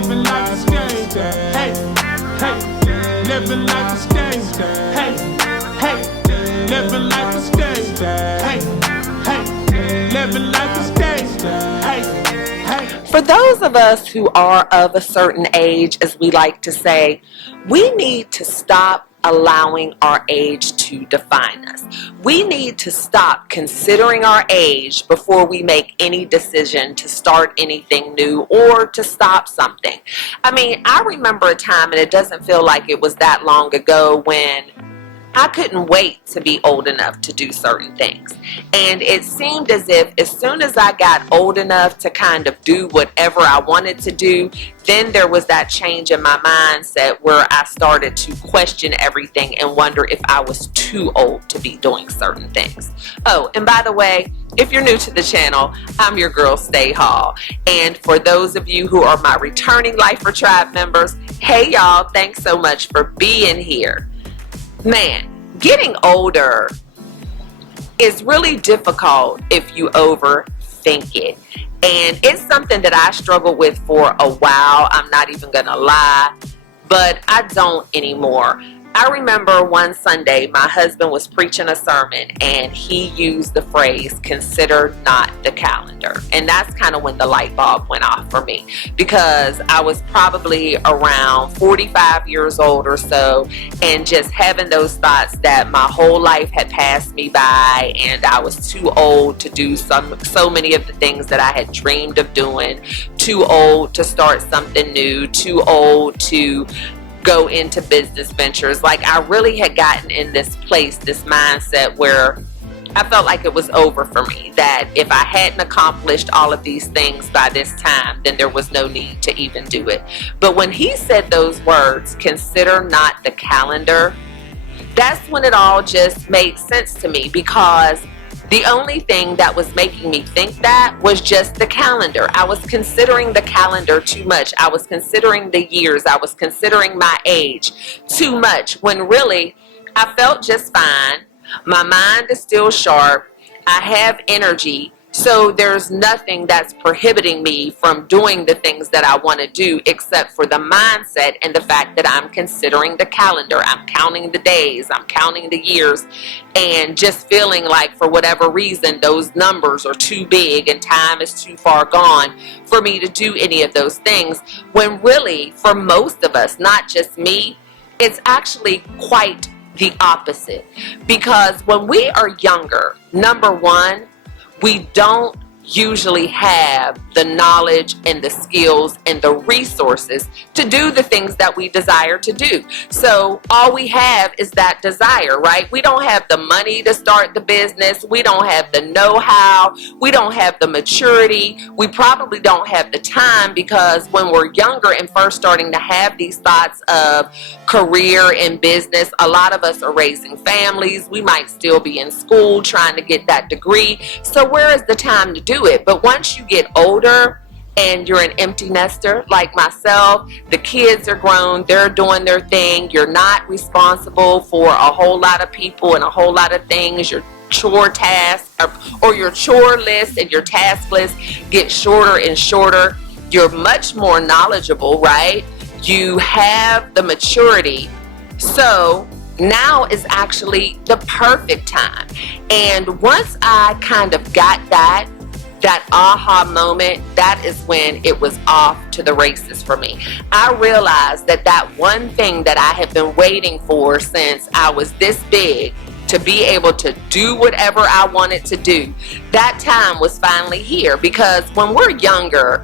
living life is gangsta. Hey, hey, living life is gangsta. Hey, hey, living life is gangsta. Hey, hey, living life is gangsta. Hey, hey. For those of us who are of a certain age, as we like to say, we need to stop allowing our age to define us. We need to stop considering our age before we make any decision to start anything new or to stop something. I mean, I remember a time, and it doesn't feel like it was that long ago, when I couldn't wait to be old enough to do certain things. And it seemed as if as soon as I got old enough to kind of do whatever I wanted to do, then there was that change in my mindset where I started to question everything and wonder if I was too old to be doing certain things. Oh, and by the way, if you're new to the channel, I'm your girl, Stay Hall. And for those of you who are my returning Lifer Tribe members, hey y'all, thanks so much for being here. Man, getting older is really difficult if you overthink it. And it's something that I struggled with for a while, I'm not even gonna lie, but I don't anymore. I remember one Sunday my husband was preaching a sermon and he used the phrase, consider not the calendar. And that's kind of when the light bulb went off for me, because I was probably around 45 years old or so, and just having those thoughts that my whole life had passed me by and I was too old to do so many of the things that I had dreamed of doing, too old to start something new, too old to go into business ventures. Like, I really had gotten in this place, this mindset where I felt like it was over for me, that if I hadn't accomplished all of these things by this time, then there was no need to even do it. But when he said those words, consider not the calendar, that's when it all just made sense to me, because the only thing that was making me think that was just the calendar. I was considering the calendar too much. I was considering the years. I was considering my age too much, when really I felt just fine. My mind is still sharp. I have energy. So there's nothing that's prohibiting me from doing the things that I want to do, except for the mindset and the fact that I'm considering the calendar. I'm counting the days, I'm counting the years, and just feeling like for whatever reason those numbers are too big and time is too far gone for me to do any of those things, when really for most of us, not just me, it's actually quite the opposite. Because when we are younger, number one, we don't usually have the knowledge and the skills and the resources to do the things that we desire to do. So all we have is that desire, right? We don't have the money to start the business. We don't have the know-how. We don't have the maturity. We probably don't have the time, because when we're younger and first starting to have these thoughts of career and business, a lot of us are raising families. We might still be in school trying to get that degree. So where is the time to do it? But once you get older and you're an empty nester like myself, the kids are grown, they're doing their thing, you're not responsible for a whole lot of people and a whole lot of things. Your chore tasks or your chore list and your task list get shorter and shorter. You're much more knowledgeable, right? You have the maturity. So now is actually the perfect time. And once I kind of got that aha moment, that is when it was off to the races for me. I realized that one thing that I had been waiting for since I was this big, to be able to do whatever I wanted to do, that time was finally here. Because when we're younger,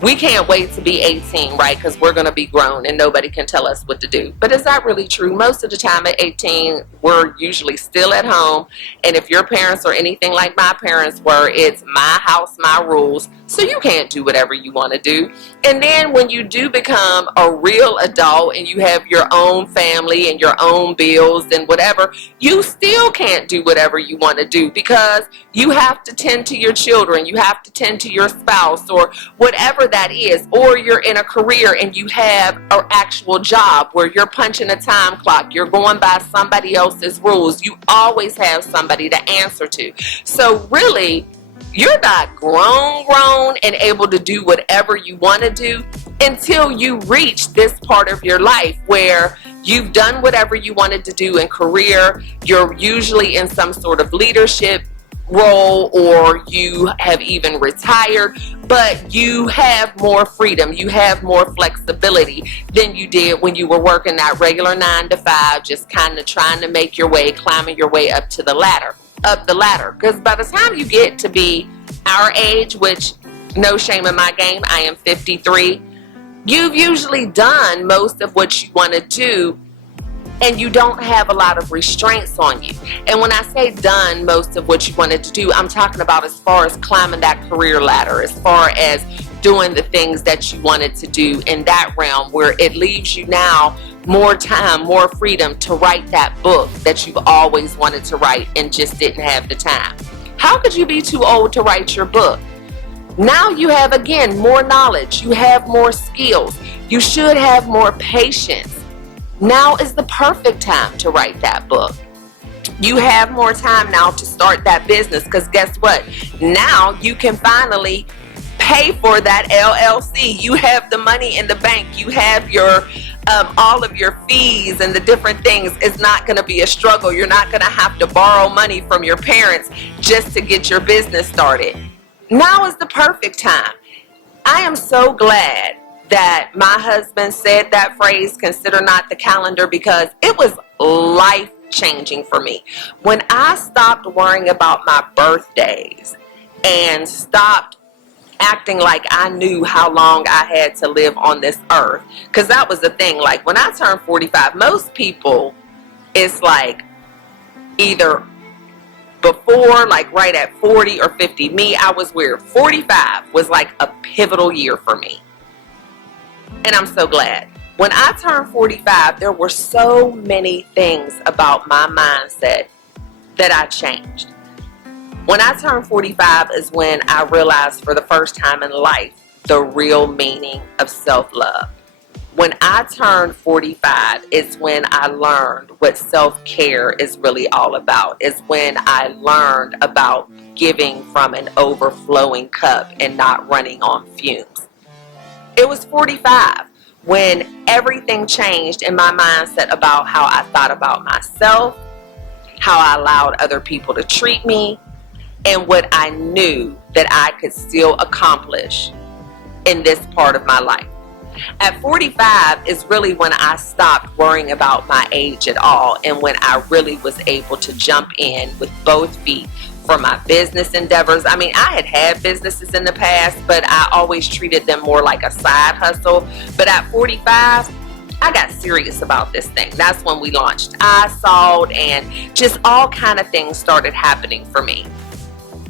we can't wait to be 18, right? Because we're going to be grown and nobody can tell us what to do. But is that really true? Most of the time at 18, we're usually still at home. And if your parents are anything like my parents were, it's my house, my rules. So you can't do whatever you want to do. And then when you do become a real adult and you have your own family and your own bills and whatever, you still can't do whatever you want to do, because you have to tend to your children, you have to tend to your spouse, or whatever that is. Or you're in a career and you have an actual job where you're punching a time clock, you're going by somebody else's rules. You always have somebody to answer to. So really, you're not grown and able to do whatever you want to do until you reach this part of your life where you've done whatever you wanted to do in career. You're usually in some sort of leadership role, or you have even retired, but you have more freedom, you have more flexibility than you did when you were working that regular 9 to 5, just kind of trying to make your way, climbing your way up the ladder. Because by the time you get to be our age, which no shame in my game, I am 53, you've usually done most of what you want to do, and you don't have a lot of restraints on you. And when I say done most of what you wanted to do, I'm talking about as far as climbing that career ladder, as far as doing the things that you wanted to do in that realm, where it leaves you now more time, more freedom to write that book that you've always wanted to write and just didn't have the time. How could you be too old to write your book? Now you have, again, more knowledge, you have more skills, you should have more patience. Now is the perfect time to write that book. You have more time now to start that business, because guess what? Now you can finally pay for that LLC. You have the money in the bank. You have your all of your fees and the different things. It's not going to be a struggle. You're not going to have to borrow money from your parents just to get your business started. Now is the perfect time. I am so glad that my husband said that phrase, consider not the calendar, because it was life-changing for me. When I stopped worrying about my birthdays and stopped acting like I knew how long I had to live on this earth, because that was the thing. Like when I turned 45, most people, it's like either before, like right at 40 or 50. Me, I was weird. 45 was like a pivotal year for me. And I'm so glad. When I turned 45, there were so many things about my mindset that I changed. When I turned 45 is when I realized for the first time in life the real meaning of self-love. When I turned 45 is when I learned what self-care is really all about. Is when I learned about giving from an overflowing cup and not running on fumes. It was 45 when everything changed in my mindset about how I thought about myself, how I allowed other people to treat me, and what I knew that I could still accomplish in this part of my life. At 45 is really when I stopped worrying about my age at all, and when I really was able to jump in with both feet for my business endeavors. I mean, I had businesses in the past, but I always treated them more like a side hustle. But at 45, I got serious about this thing. That's when we launched iSolved, and just all kind of things started happening for me.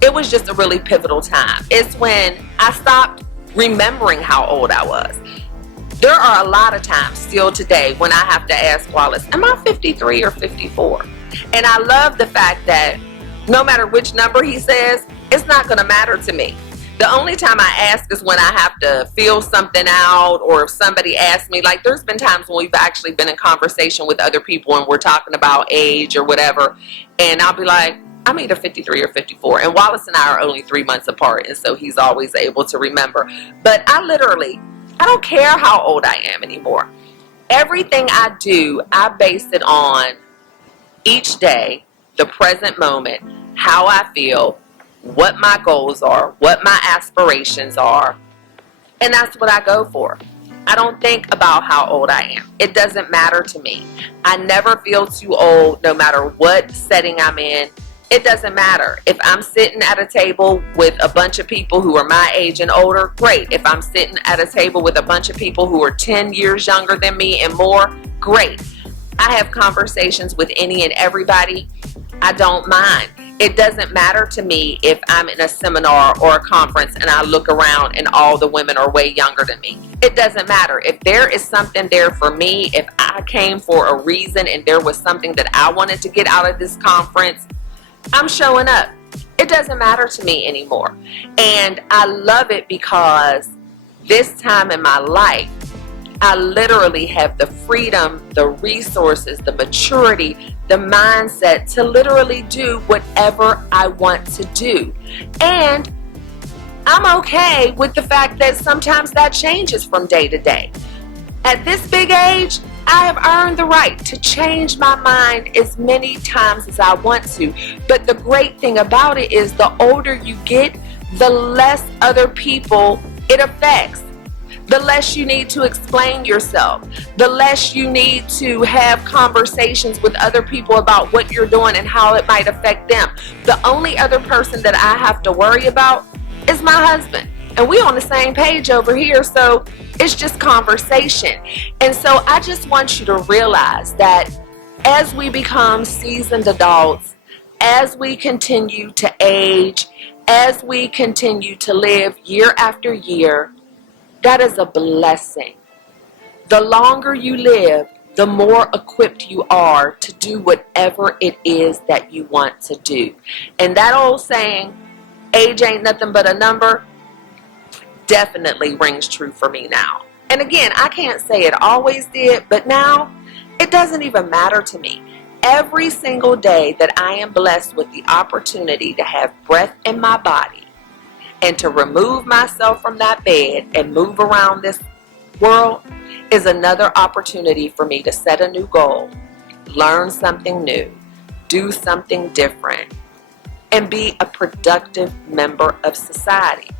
It was just a really pivotal time. It's when I stopped remembering how old I was. There are a lot of times still today when I have to ask Wallace, am I 53 or 54? And I love the fact that no matter which number he says, it's not going to matter to me. The only time I ask is when I have to feel something out, or if somebody asks me, like there's been times when we've actually been in conversation with other people and we're talking about age or whatever, and I'll be like, I'm either 53 or 54. And Wallace and I are only 3 months apart, and so he's always able to remember. But I don't care how old I am anymore. Everything I do, I base it on each day, the present moment, how I feel, what my goals are, what my aspirations are, and that's what I go for. I don't think about how old I am. It doesn't matter to me. I never feel too old, no matter what setting I'm in. It doesn't matter. If I'm sitting at a table with a bunch of people who are my age and older, great. If I'm sitting at a table with a bunch of people who are 10 years younger than me and more, great. I have conversations with any and everybody. I don't mind. It doesn't matter to me if I'm in a seminar or a conference and I look around and all the women are way younger than me. It doesn't matter. If there is something there for me, if I came for a reason and there was something that I wanted to get out of this conference, I'm showing up. It doesn't matter to me anymore. And I love it because this time in my life, I literally have the freedom, the resources, the maturity, the mindset to literally do whatever I want to do. And I'm okay with the fact that sometimes that changes from day to day. At this big age, I have earned the right to change my mind as many times as I want to. But the great thing about it is the older you get, the less other people it affects. The less you need to explain yourself. The less you need to have conversations with other people about what you're doing and how it might affect them. The only other person that I have to worry about is my husband. And we on the same page over here, so it's just conversation. And so I just want you to realize that as we become seasoned adults, as we continue to age, as we continue to live year after year, that is a blessing. The longer you live, the more equipped you are to do whatever it is that you want to do. And that old saying, age ain't nothing but a number, definitely rings true for me now. And again, I can't say it always did, but now it doesn't even matter to me. Every single day that I am blessed with the opportunity to have breath in my body and to remove myself from that bed and move around this world is another opportunity for me to set a new goal, learn something new, do something different, and be a productive member of society.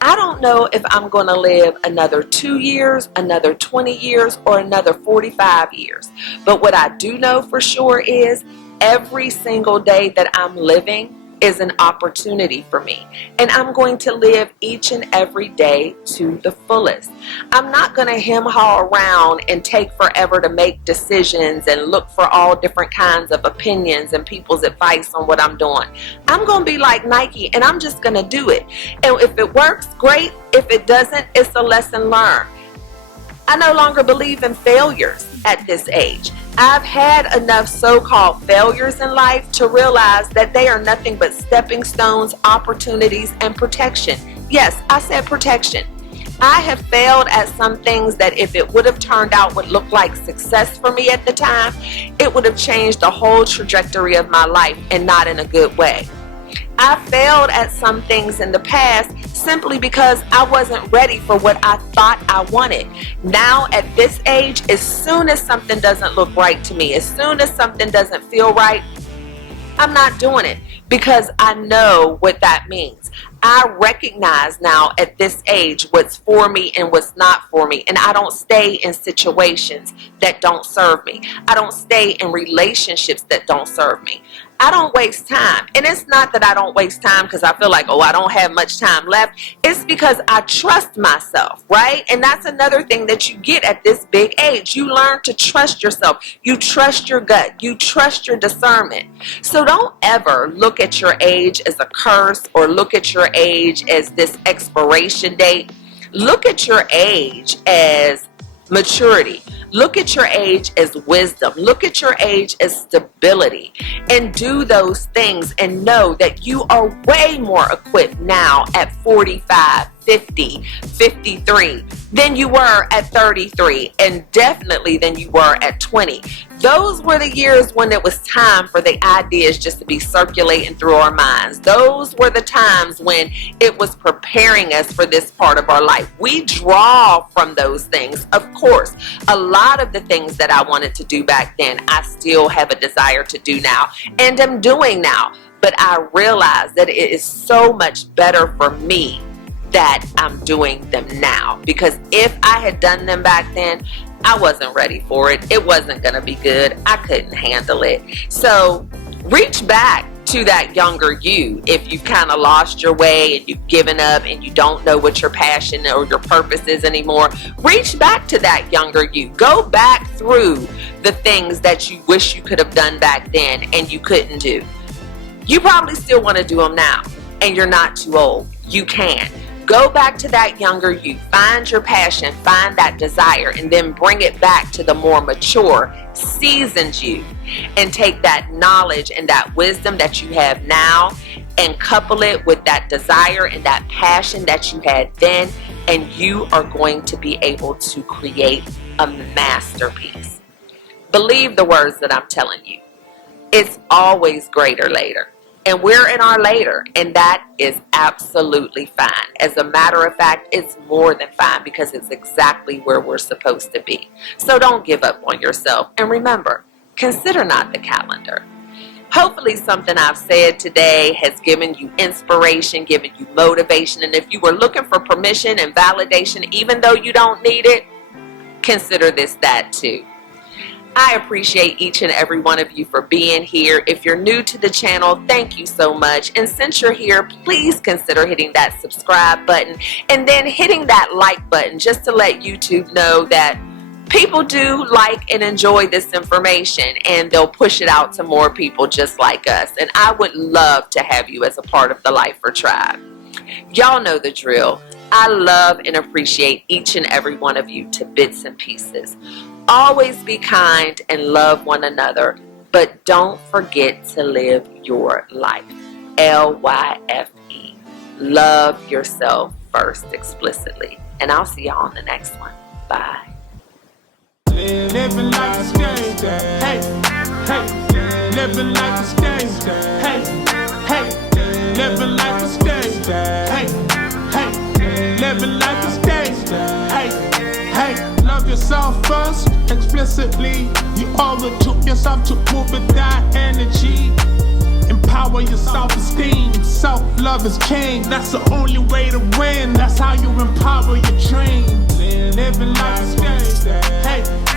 I don't know if I'm going to live another 2 years, another 20 years, or another 45 years. But what I do know for sure is every single day that I'm living is an opportunity for me. And I'm going to live each and every day to the fullest. I'm not going to hem-haw around and take forever to make decisions and look for all different kinds of opinions and people's advice on what I'm doing. I'm going to be like Nike, and I'm just going to do it. And if it works, great. If it doesn't, it's a lesson learned. I no longer believe in failures at this age. I've had enough so-called failures in life to realize that they are nothing but stepping stones, opportunities, and protection. Yes, I said protection. I have failed at some things that if it would have turned out what looked like success for me at the time, it would have changed the whole trajectory of my life, and not in a good way. I failed at some things in the past simply because I wasn't ready for what I thought I wanted. Now at this age, as soon as something doesn't look right to me, as soon as something doesn't feel right, I'm not doing it because I know what that means. I recognize now at this age what's for me and what's not for me. And I don't stay in situations that don't serve me. I don't stay in relationships that don't serve me. I don't waste time. And it's not that I don't waste time because I feel like, oh, I don't have much time left. It's because I trust myself, right? And that's another thing that you get at this big age. You learn to trust yourself. You trust your gut. You trust your discernment. So don't ever look at your age as a curse or look at your age as this expiration date. Look at your age as maturity. Look at your age as wisdom. Look at your age as stability. And do those things and know that you are way more equipped now at 45, 50, 53 than you were at 33, and definitely than you were at 20. Those were the years when it was time for the ideas just to be circulating through our minds. Those were the times when it was preparing us for this part of our life. We draw from those things. Of course, a lot of the things that I wanted to do back then, I still have a desire to do now and am doing now. But I realize that it is so much better for me that I'm doing them now, because if I had done them back then, I wasn't ready for it. It wasn't going to be good. I couldn't handle it. So reach back to that younger you if you've kind of lost your way and you've given up and you don't know what your passion or your purpose is anymore. Reach back to that younger you. Go back through the things that you wish you could have done back then and you couldn't do. You probably still want to do them now, and you're not too old. You can. Go back to that younger you. Find your passion, find that desire, and then bring it back to the more mature, seasoned you. And take that knowledge and that wisdom that you have now and couple it with that desire and that passion that you had then, and you are going to be able to create a masterpiece. Believe the words that I'm telling you. It's always greater later. And we're in our later, and that is absolutely fine. As a matter of fact, it's more than fine because it's exactly where we're supposed to be. So don't give up on yourself. And remember, consider not the calendar. Hopefully something I've said today has given you inspiration, given you motivation. And if you were looking for permission and validation, even though you don't need it, consider this that too. I appreciate each and every one of you for being here. If you're new to the channel, thank you so much. And since you're here, please consider hitting that subscribe button and then hitting that like button just to let YouTube know that people do like and enjoy this information, and they'll push it out to more people just like us. And I would love to have you as a part of the Lifer Tribe. Y'all know the drill. I love and appreciate each and every one of you to bits and pieces. Always be kind and love one another, but don't forget to live your life. LYFE. Love yourself first explicitly. And I'll see y'all on the next one. Bye. Living life is game. Hey, hey. Living life is game. Hey, hey. Living life is game. Hey, hey. Living life is game. Hey, hey. Love yourself first, explicitly. You owe it to yourself to move with that energy. Empower your self-esteem. Self-love is king. That's the only way to win. That's how you empower your dream. Living life is game. Hey.